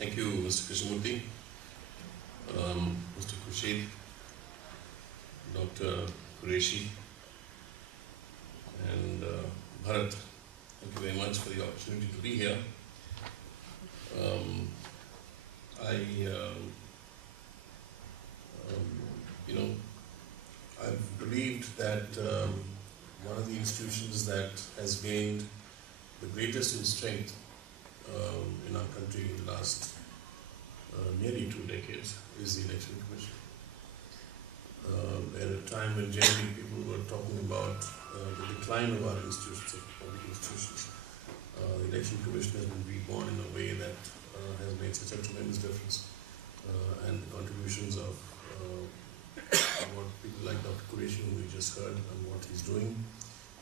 Thank you, Mr. Krishnamurthy, Mr. Khurshid, Dr. Qureshi, and Bharat. Thank you very much for the opportunity to be here. Um, I, you know, I've believed that one of the institutions that has gained the greatest in strength in our country in the last nearly 2 decades is the Election Commission. At a time when generally people were talking about the decline of our institutions, of public institutions, the Election Commission has been reborn in a way that has made such a tremendous difference. And the contributions of what people like Dr. Qureshi, who we just heard, and what he's doing,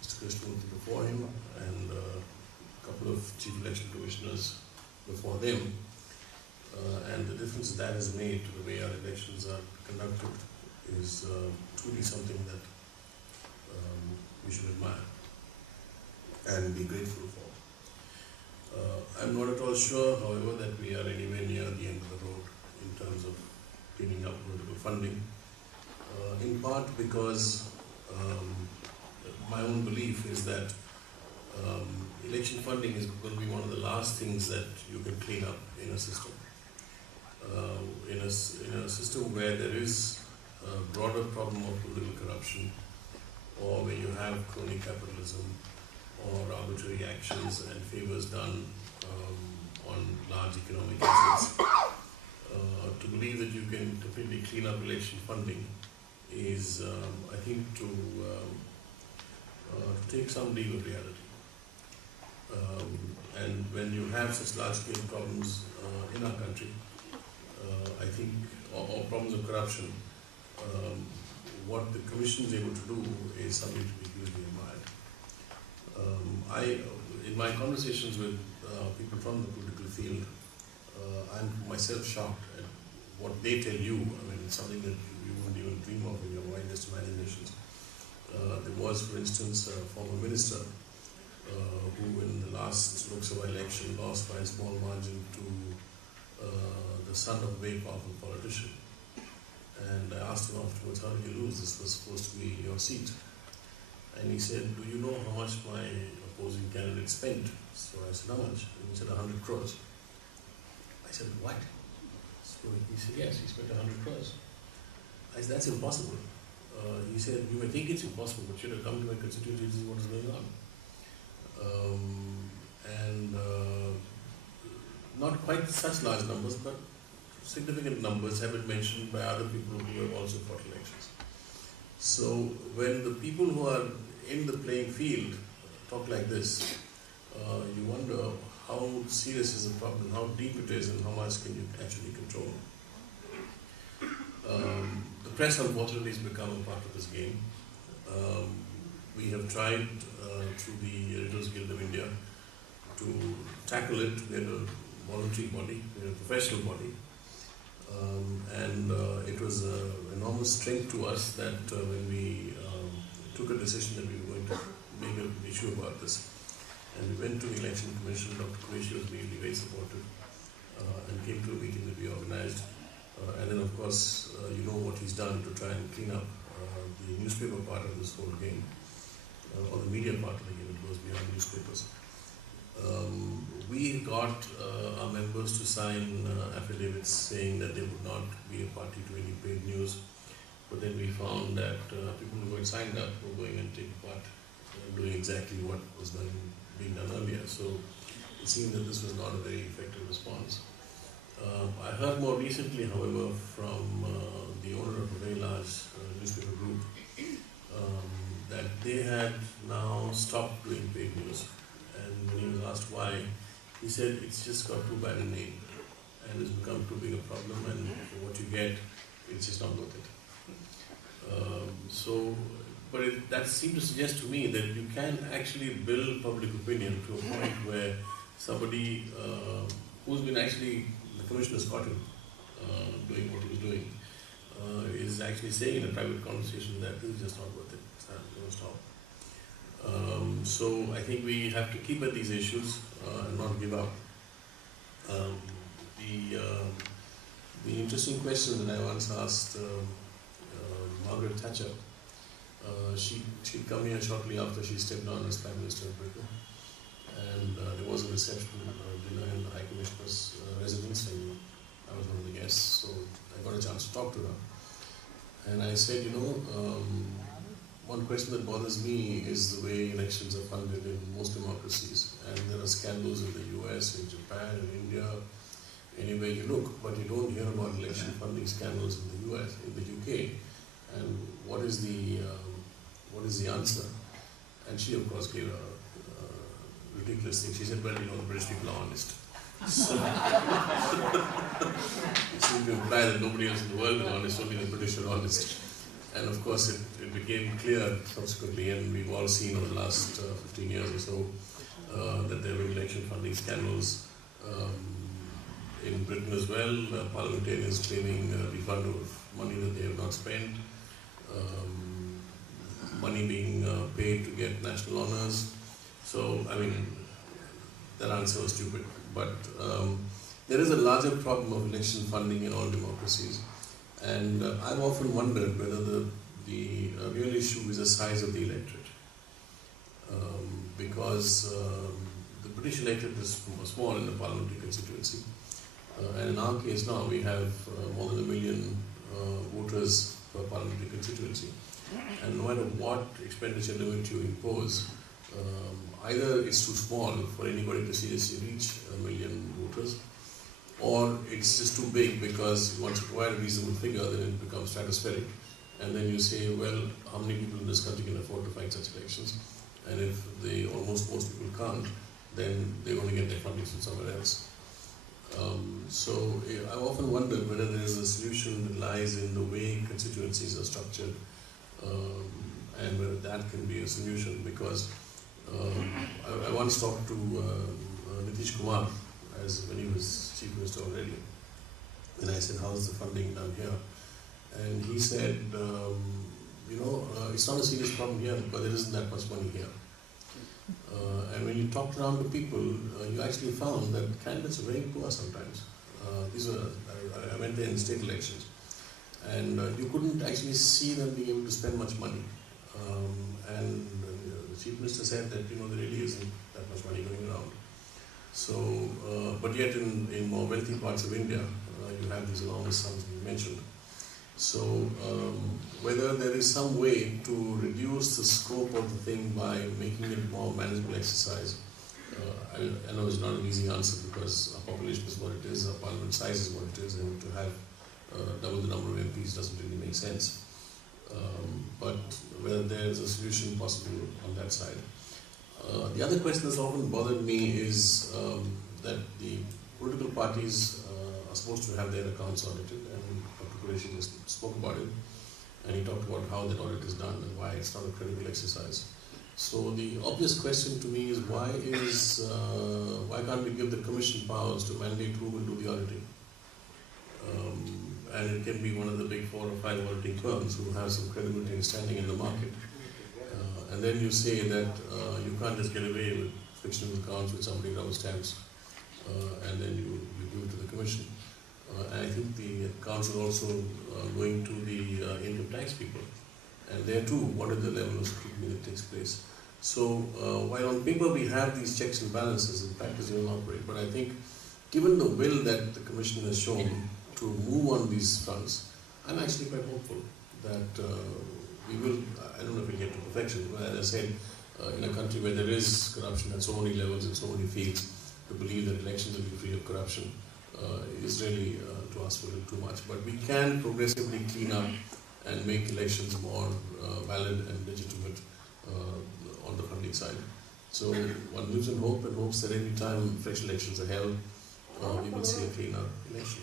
Mr. Krishnamurthy before him, and a couple of Chief Election Commissioners before them, and the difference that has made to the way our elections are conducted is truly something that we should admire and be grateful for. I'm not at all sure, however, that we are anywhere near the end of the road in terms of cleaning up political funding, in part because my own belief is that election funding is going to be one of the last things that you can clean up in a system. In a system where there is a broader problem of political corruption, or where you have crony capitalism, or arbitrary actions and favors done on large economic assets, to believe that you can completely clean up election funding is, I think, to take some leave of reality. And when you have such large-scale problems in our country, I think, or problems of corruption, what the Commission is able to do is something to be hugely admired. In my conversations with people from the political field, I'm myself shocked at what they tell you. I mean, it's something that you wouldn't even dream of in your wildest imaginations. There was, for instance, a former minister who in the last Lok Sabha election lost by a small margin to the son of a very powerful politician. And I asked him afterwards, how did you lose? This was supposed to be your seat. And he said, do you know how much my opposing candidate spent? So I said, how much? And he said, 100 crores. I said, what? So he said, yes, he spent 100 crores. I said, that's impossible. He said, you may think it's impossible, but you should have come to my constituency to see what is going on. Not quite such large numbers, but significant numbers have been mentioned by other people who have also fought elections. So when the people who are in the playing field talk like this, you wonder how serious is the problem, how deep it is, and how much can you actually control. The press, unfortunately, has become a part of this game. We have tried through the Editors Guild of India to tackle it. We had a voluntary body, we had a professional body, and it was an enormous strength to us that when we took a decision that we were going to make an issue about this, and we went to the Election Commission. Dr. Qureshi was really very supportive and came to a meeting that we organized. And then, of course, you know what he's done to try and clean up the newspaper part of this whole game, or the media part of the game. It goes beyond newspapers. We got our members to sign affidavits saying that they would not be a party to any paid news, but then we found that people who had signed up were going and taking part, doing exactly what was being done earlier. So it seemed that this was not a very effective response. I heard more recently, however, from the owner of a very large newspaper group that they had now stopped doing paid news. And when he was asked why, he said it's just got too bad a name and it's become too big a problem, and for what you get, it's just not worth it. That seemed to suggest to me that you can actually build public opinion to a point where somebody who's been actually, the commissioner caught him doing what he was doing, is actually saying in a private conversation that this is just not worth it, it's going to stop. So I think we have to keep at these issues and not give up. The the interesting question that I once asked Margaret Thatcher. She'd come here shortly after she stepped down as Prime Minister of Britain, and there was a reception dinner in the High Commissioner's residence, and I was one of the guests, so I got a chance to talk to her. And I said, one question that bothers me is the way elections are funded in most democracies, and there are scandals in the US, in Japan, in India, anywhere you look, but you don't hear about election funding scandals in the US, in the UK. And what is the answer? And she, of course, gave a ridiculous thing. She said, well, the British people are honest. So, it seemed to imply that nobody else in the world is honest, only the British are honest. And of course, it became clear subsequently, and we've all seen over the last 15 years or so, that there were election funding scandals in Britain as well, parliamentarians claiming refund of money that they have not spent, money being paid to get national honours. So, I mean, that answer was stupid. But there is a larger problem of election funding in all democracies. And I've often wondered whether the real issue is the size of the electorate. Because the British electorate is small in the parliamentary constituency. And in our case now, we have more than 1 million voters per parliamentary constituency. And no matter what expenditure limit you impose, either it's too small for anybody to seriously reach 1 million voters, or it's just too big because once you provide a reasonable figure, then it becomes stratospheric. And then you say, well, how many people in this country can afford to fight such elections? And if most people can't, then they're going to get their funding from somewhere else. So I've often wondered whether there is a solution that lies in the way constituencies are structured, and whether that can be a solution, because I once talked to Nitish Kumar when he was Chief Minister already, and I said, how's the funding done here? And he said, it's not a serious problem here because there isn't that much money here. And when you talked around to people, you actually found that candidates are very poor sometimes. I went there in state elections, and you couldn't actually see them being able to spend much money. And the Chief Minister said that there really isn't that much money going around. So, but yet in more wealthy parts of India, you have these enormous sums you mentioned. So, whether there is some way to reduce the scope of the thing by making it more manageable exercise, I know it's not an easy answer because our population is what it is, our parliament size is what it is, and to have double the number of MPs doesn't really make sense. But whether there is a solution possible on that side. The other question that's often bothered me is that the political parties are supposed to have their accounts audited, and Dr. Qureshi just spoke about it, and he talked about how that audit is done and why it's not a critical exercise. So the obvious question to me is why can't we give the Commission powers to mandate who will do the auditing? And it can be one of the big 4 or 5 auditing firms who have some credibility and standing in the market. And then you say that you can't just get away with fictional accounts with somebody rubber stamps, and then you give it to the Commission. And I think the accounts are also going to the income tax people. And there too, what is the level of scrutiny that takes place? So while on paper we have these checks and balances, in practice they don't operate. But I think given the will that the Commission has shown to move on these fronts, I'm actually quite hopeful that we will, I don't know if we get to perfection, but as I said, in a country where there is corruption at so many levels and so many fields, to believe that elections will be free of corruption is really to ask for a little too much. But we can progressively clean up and make elections more valid and legitimate on the funding side. So one lives in hope and hopes that every time fresh elections are held, we will see a cleaner election.